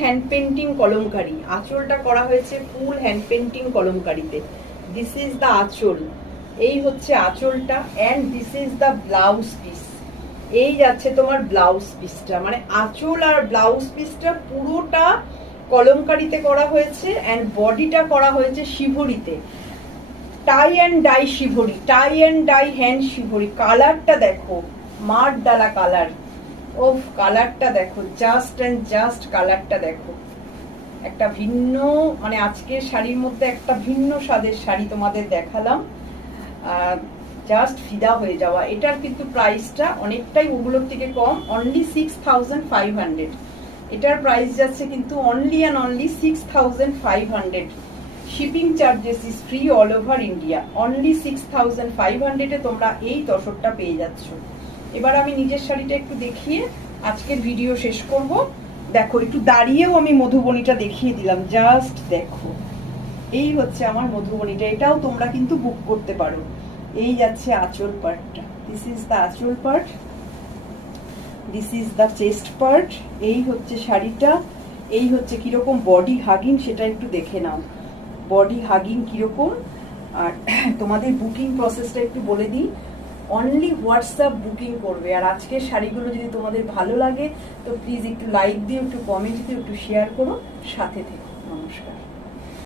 Hand painting kalamkari, আঁচলটা করা হয়েছে ফুল হ্যান্ড পেন্টিং কলমকারিতে। দিস ইজ দ্য আঁচল, এই হচ্ছে আঁচলটা, and this is the blouse piece. এই যাচ্ছে তোমার ব্লাউজ পিসটা, মানে আঁচল আর ব্লাউজ পিসটা পুরোটা কলমকারিতে করা হয়েছে, অ্যান্ড বডিটা করা হয়েছে শিভরিতে। Tie and dye shibori, tie and dye hand shibori. কালারটা দেখো, মার ডালা কালার, ওফ কালারটা দেখো, জাস্ট অ্যান্ড জাস্ট কালারটা দেখো। একটা ভিন্ন, মানে আজকের শাড়ির মধ্যে একটা ভিন্ন স্বাদের শাড়ি তোমাদের দেখালাম, জাস্ট ফিদা হয়ে যাওয়া। এটার কিন্তু প্রাইসটা অনেকটাই ওগুলোর থেকে কম, অনলি 6500। এটার প্রাইস যাচ্ছে কিন্তু only and only 6500। Shipping charges is free all over India. Only 6500-এ তোমরা এই তসরটা পেয়ে যাচ্ছ। এবার আমি নিজের শাড়িটা একটু দেখিয়ে আজকের ভিডিও শেষ করব। দেখো, একটু দাঁড়িয়েও আমি মধুবনীটা দেখিয়ে দিলাম, জাস্ট দেখো। এই হচ্ছে আমার মধুবনীটা, এটাও তোমরা কিন্তু বুক করতে পারো। এই যাচ্ছে আঁচল পার্টটা, দিস ইজ দ্য আঁচল part, this is the chest part. এই হচ্ছে শাড়িটা, এই হচ্ছে কিরকম বডি হাগিং সেটা একটু দেখে নাও, বডি হাগিং কিরকম। আর তোমাদের বুকিং প্রসেসটা একটু বলে দিই, অনলি হোয়াটসঅ্যাপ বুকিং করবে। আর আজকের শাড়িগুলো যদি তোমাদের ভালো লাগে তো প্লিজ একটু লাইক দিও, একটু কমেন্ট দিও, একটু শেয়ার করো, সাথে থেকো। নমস্কার।